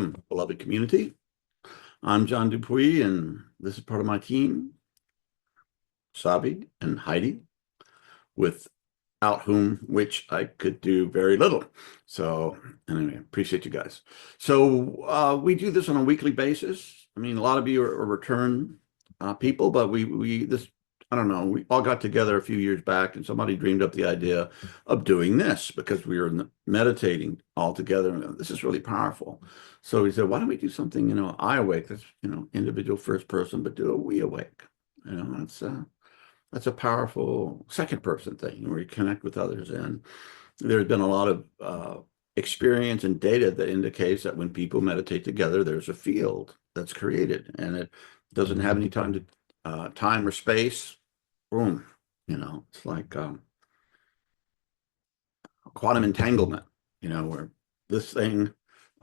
Welcome, beloved community. I'm John Dupuy, and this is part of my team, Sabi and Heidi, without which I could do very little. So anyway, appreciate you guys. So we do this on a weekly basis. I mean, a lot of you are return people, but I don't know, we all got together a few years back and somebody dreamed up the idea of doing this because we were meditating all together. And this is really powerful. So we said, why don't we do something, WeAwake, that's, individual first person, but do a WeAwake. That's a powerful second person thing where you connect with others. And there's been a lot of experience and data that indicates that when people meditate together, there's a field that's created and it doesn't have any time or space. Boom, it's like quantum entanglement, where this thing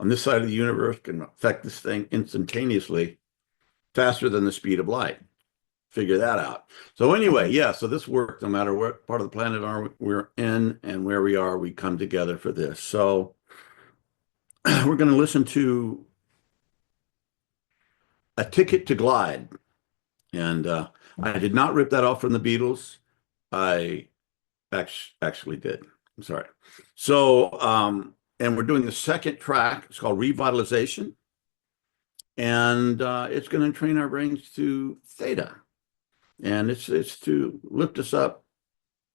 on this side of the universe can affect this thing instantaneously, faster than the speed of light. Figure that out. So anyway, yeah, so this works no matter what part of the planet we're in and where we are, we come together for this. So we're going to listen to A Ticket to Glide. And I did not rip that off from the Beatles. I actually did. I'm sorry. So, and we're doing the second track. It's called Revitalization. And it's going to train our brains to theta. And it's to lift us up,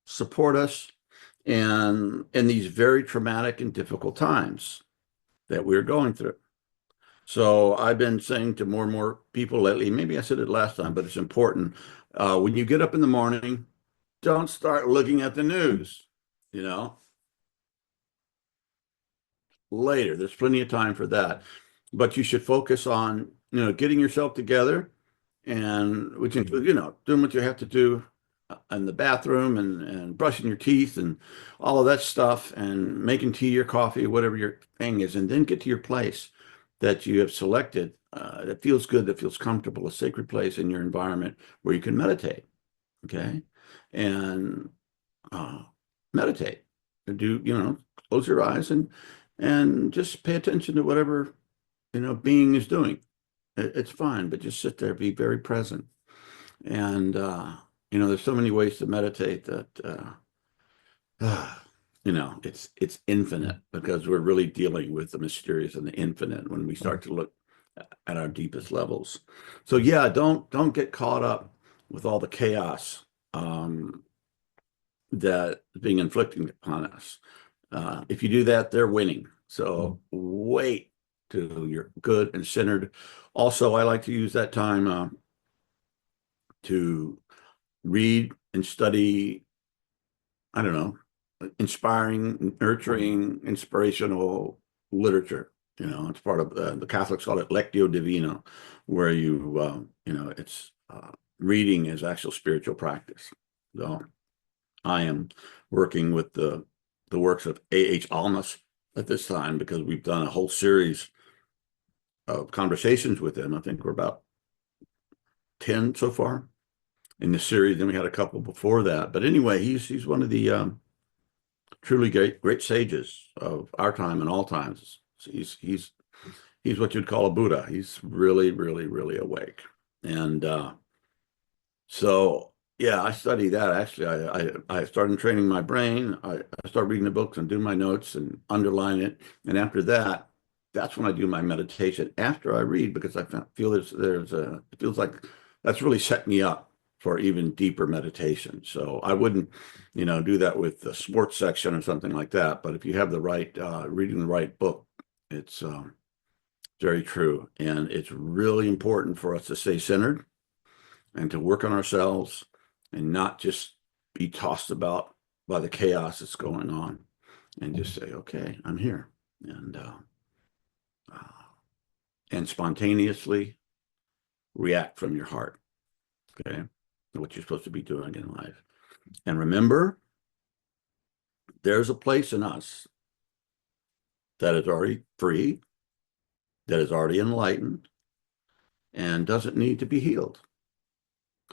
support us, and in these very traumatic and difficult times that we're going through. So I've been saying to more and more people lately, maybe I said it last time, but it's important. When you get up in the morning, don't start looking at the news, later. There's plenty of time for that. But you should focus on, getting yourself together, and which includes, doing what you have to do in the bathroom and brushing your teeth and all of that stuff and making tea or coffee, whatever your thing is, and then get to your place that you have selected that feels good, that feels comfortable, a sacred place in your environment where you can meditate, okay? And meditate. Do, close your eyes and just pay attention to whatever, being is doing. It's fine, but just sit there, be very present. And, there's so many ways to meditate that, it's infinite because we're really dealing with the mysterious and the infinite when we start to look at our deepest levels. So yeah, don't get caught up with all the chaos that is being inflicted upon us. If you do that, they're winning. So wait till you're good and centered. Also, I like to use that time to read and study, I don't know, inspiring, nurturing, inspirational literature. It's part of the Catholics call it Lectio Divina, where it's reading is actual spiritual practice. So I am working with the works of A.H. Almas at this time because we've done a whole series of conversations with him. I think we're about 10 so far in the series. Then we had a couple before that. But anyway, he's one of the truly great sages of our time and all times. He's what you'd call a Buddha. He's really, really, really awake. And so yeah, I study that. Actually, I started training my brain. I started reading the books and doing my notes and underline it. And after that, that's when I do my meditation after I read, because I feel it feels like that's really set me up for even deeper meditation. So I wouldn't, do that with the sports section or something like that. But if you have the right, reading the right book, it's very true. And it's really important for us to stay centered and to work on ourselves and not just be tossed about by the chaos that's going on, and just say, okay, I'm here. And spontaneously react from your heart, okay? What you're supposed to be doing in life. And remember, there's a place in us that is already free, that is already enlightened, and doesn't need to be healed.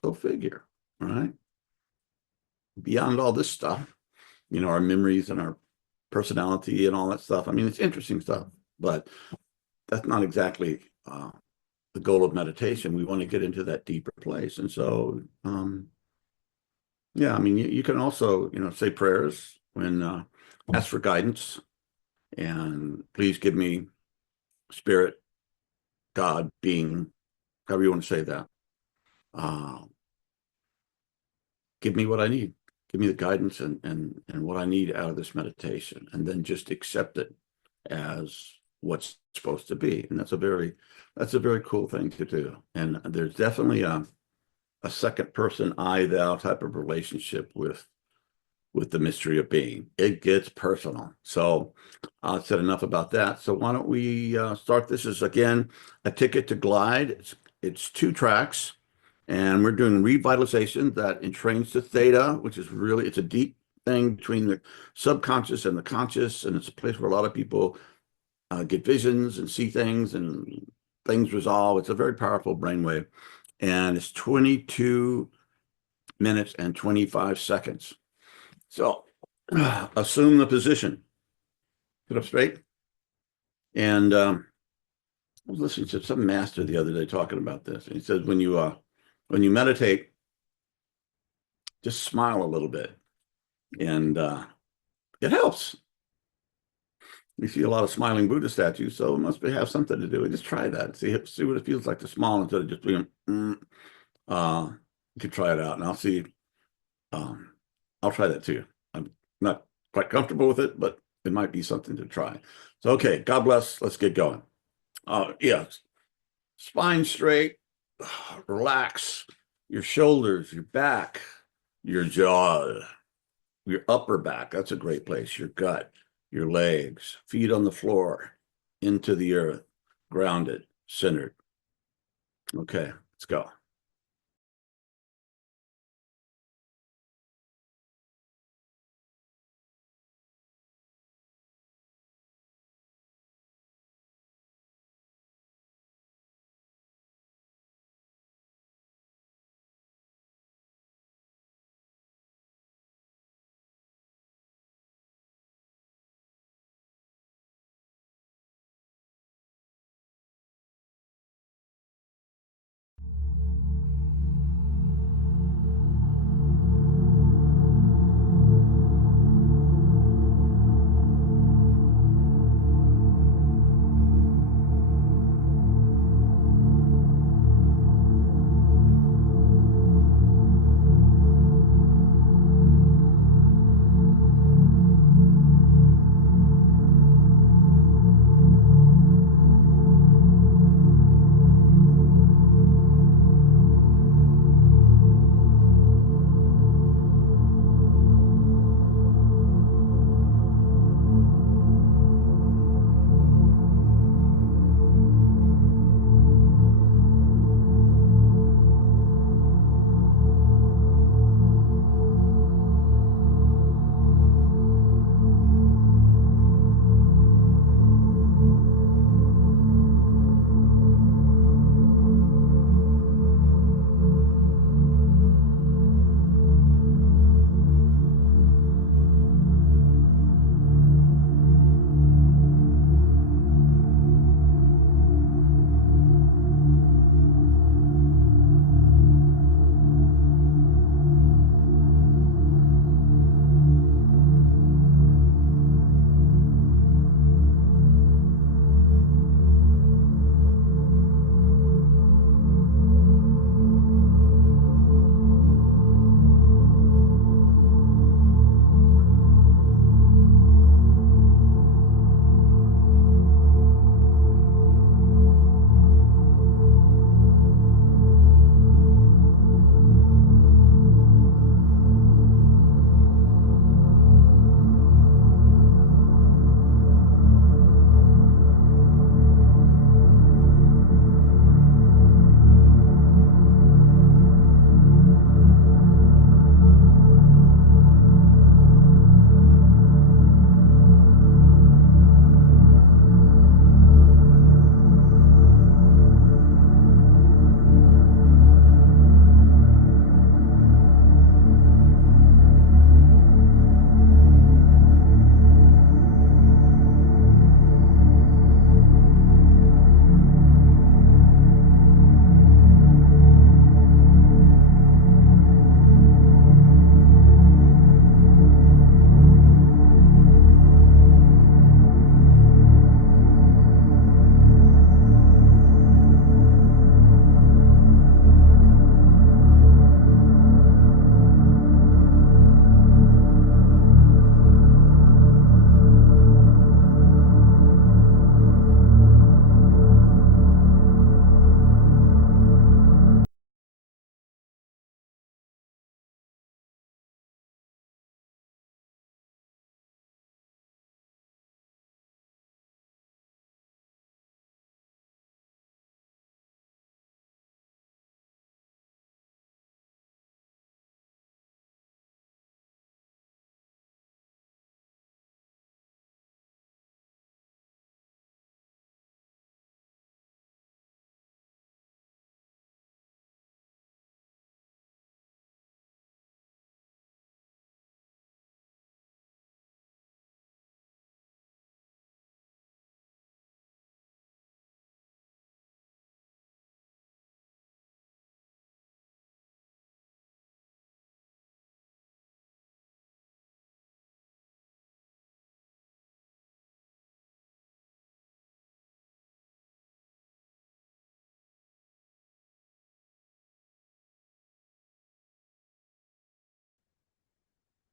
Go figure, right? Beyond all this stuff, our memories and our personality and all that stuff. I mean, it's interesting stuff, but that's not exactly the goal of meditation. We want to get into that deeper place. And so, yeah, I mean, you can also, say prayers when ask for guidance, and please give me spirit, God, being, however you want to say that. Give me what I need. Give me the guidance and what I need out of this meditation, and then just accept it as what's supposed to be. And that's a very cool thing to do. And there's definitely a second person I thou type of relationship with the mystery of being. It gets personal. So I've said enough about that. So why don't we start? This is, again, a ticket to glide. It's 2 tracks, and we're doing revitalization that entrains to theta, which is really, it's a deep thing between the subconscious and the conscious. And it's a place where a lot of people get visions and see things, and things resolve. It's a very powerful brainwave. And it's 22 minutes and 25 seconds. So assume the position. Sit up straight. And I was listening to some master the other day talking about this. And he says, when you meditate, just smile a little bit, and it helps. You see a lot of smiling Buddha statues, so it must have something to do. Just try that. See what it feels like to smile instead of just being. You can try it out, and I'll see. I'll try that too. I'm not quite comfortable with it, but it might be something to try. So, okay, God bless. Let's get going. Yeah, spine straight, relax your shoulders, your back, your jaw, your upper back. That's a great place. Your gut, your legs, feet on the floor, into the earth, grounded, centered. Okay, let's go.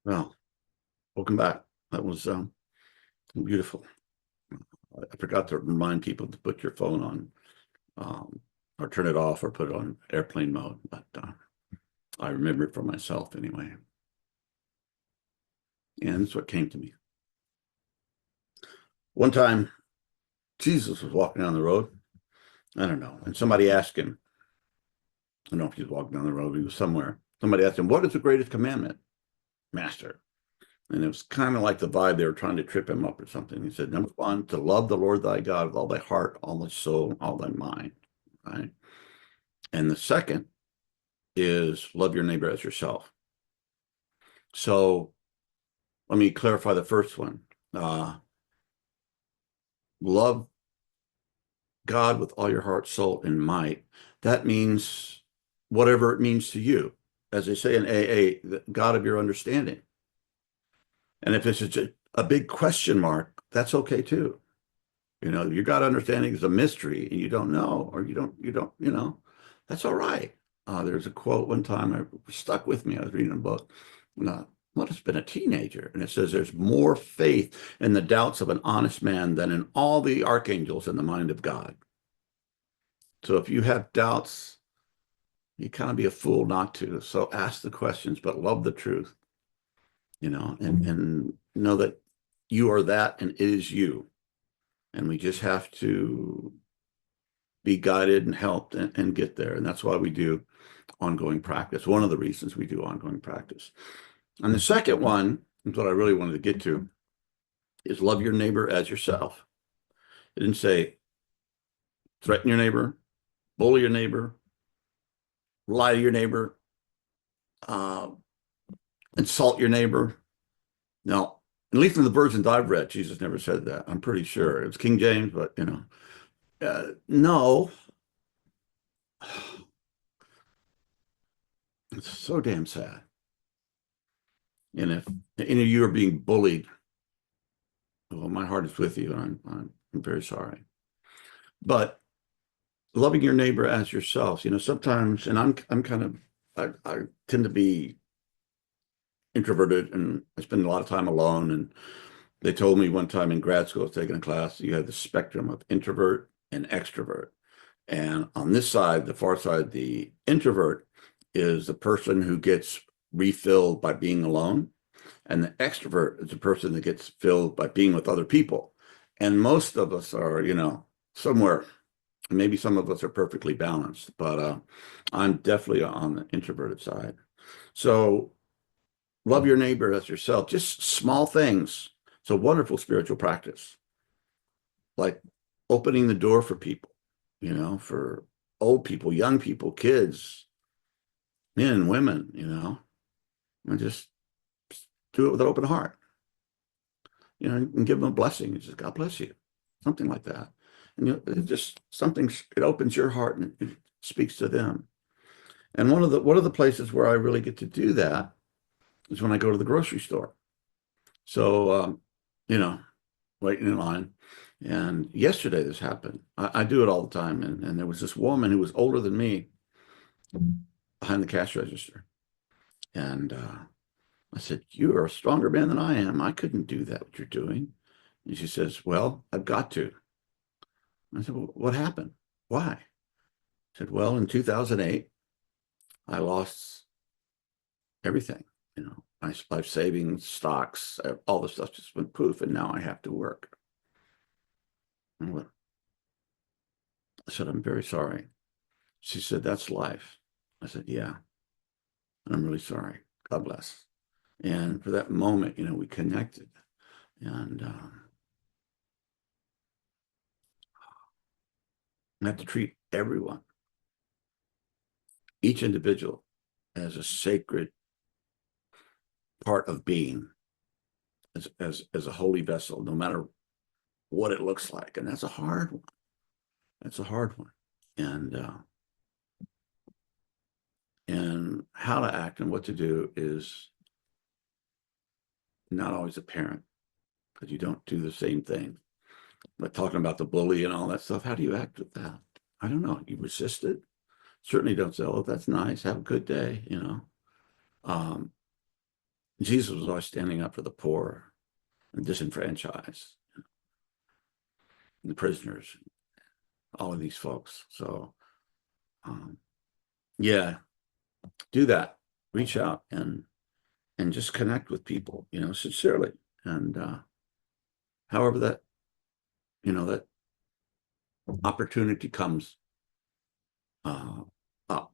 Well, welcome back. That was beautiful. I forgot to remind people to put your phone on, or turn it off or put it on airplane mode, but I remember it for myself anyway. And that's what came to me. One time, Jesus was walking down the road. I don't know. And somebody asked him, I don't know if he was walking down the road, he was somewhere. Somebody asked him, what is the greatest commandment, Master? And it was kind of like the vibe they were trying to trip him up or something. He said, number one, to love the Lord thy God with all thy heart, all thy soul, all thy mind, right? And the second is love your neighbor as yourself. So let me clarify the first one. Love God with all your heart, soul, and might. That means whatever it means to you. As they say in AA, the God of your understanding. And if it's a big question mark, that's okay too. You know, your God understanding is a mystery and you don't know, or you don't, that's all right. There's a quote one time that stuck with me. I was reading a book, what has been a teenager, and it says there's more faith in the doubts of an honest man than in all the archangels in the mind of God. So if you have doubts, you kind of be a fool not to. So ask the questions, but love the truth, and know that you are that and it is you. And we just have to be guided and helped and get there. And that's why we do ongoing practice. One of the reasons we do ongoing practice. And the second one is what I really wanted to get to is love your neighbor as yourself. It didn't say threaten your neighbor, bully your neighbor, lie to your neighbor, insult your neighbor. No, at least in the versions I've read, Jesus never said that. I'm pretty sure it was King James, but no. It's so damn sad. And if any of you are being bullied, well, my heart is with you, and I'm very sorry. But loving your neighbor as yourself, sometimes, and I'm kind of, I tend to be introverted, and I spend a lot of time alone. And they told me one time in grad school, I was taking a class, you have the spectrum of introvert and extrovert. And on this side, the far side, the introvert is the person who gets refilled by being alone. And the extrovert is the person that gets filled by being with other people. And most of us are, somewhere, maybe some of us are perfectly balanced, but I'm definitely on the introverted side. So love your neighbor as yourself, just small things. It's a wonderful spiritual practice, like opening the door for people, for old people, young people, kids, men and women, and just do it with an open heart, and give them a blessing. It's just, God bless you, something like that. And it just something, it opens your heart and it speaks to them. And one of the places where I really get to do that is when I go to the grocery store. So, waiting in line. And yesterday this happened. I do it all the time. And there was this woman who was older than me behind the cash register. And I said, you are a stronger man than I am. I couldn't do that, what you're doing. And she says, well, I've got to. I said, well, what happened? Why? I said, well, in 2008, I lost everything, my life savings, stocks, all the stuff just went poof, and now I have to work. And I said, I'm very sorry. She said, that's life. I said, yeah, I'm really sorry. God bless. And for that moment, we connected. And I have to treat everyone, each individual, as a sacred part of being, as a holy vessel, no matter what it looks like. And that's a hard one. That's a hard one. And how to act and what to do is not always apparent, because you don't do the same thing. But talking about the bully and all that stuff, how do you act with that? I don't know. You resist it. Certainly don't say, oh, that's nice, have a good day, Jesus was always standing up for the poor and disenfranchised, and the prisoners, all of these folks. So, yeah, do that. Reach out and just connect with people, sincerely. And however that, that opportunity comes up.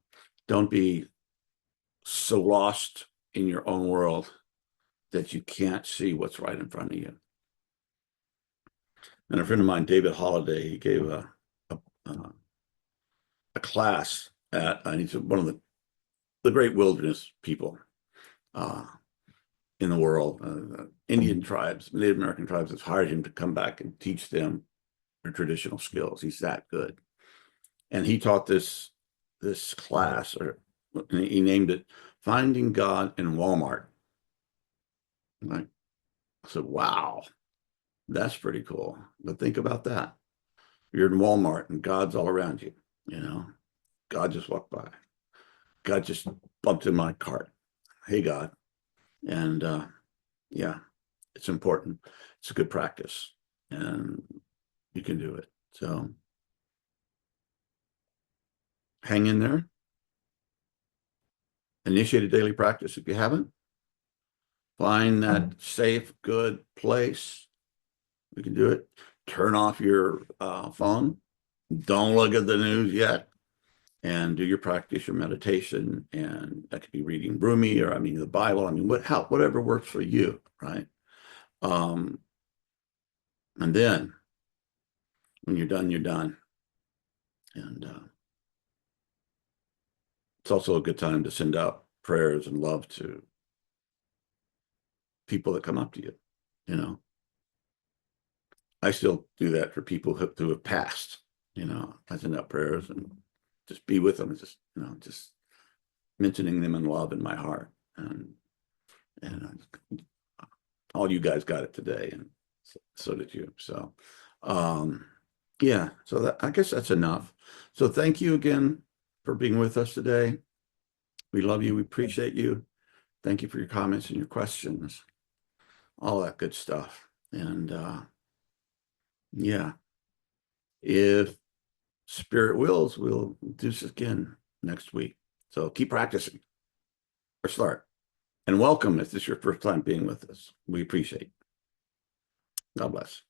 Don't be so lost in your own world that you can't see what's right in front of you. And a friend of mine, David Holliday, he gave a class at, he's one of the great wilderness people in the world. Indian tribes, Native American tribes have hired him to come back and teach them their traditional skills. He's that good. And he taught this class, or he named it Finding God in Walmart. Like, I said, wow, that's pretty cool. But think about that. You're in Walmart and God's all around you, God just walked by. God just bumped in my cart. Hey, God. And yeah, it's important. It's a good practice and you can do it. So hang in there. Initiate a daily practice if you haven't. Find that safe, good place. You can do it. Turn off your phone. Don't look at the news yet. And do your practice, your meditation. And that could be reading Rumi, or the Bible. Whatever works for you, right? And then when you're done, you're done. And it's also a good time to send out prayers and love to people that come up to you. I still do that for people who have passed. I send out prayers and just be with them, just mentioning them in love in my heart. And all you guys got it today, and so did you. So yeah, so I guess that's enough. So thank you again for being with us today. We love you. We appreciate you. Thank you for your comments and your questions, all that good stuff. And yeah, if Spirit wills, we'll do this again next week. So keep practicing or start. And welcome if this is your first time being with us. We appreciate it. God bless.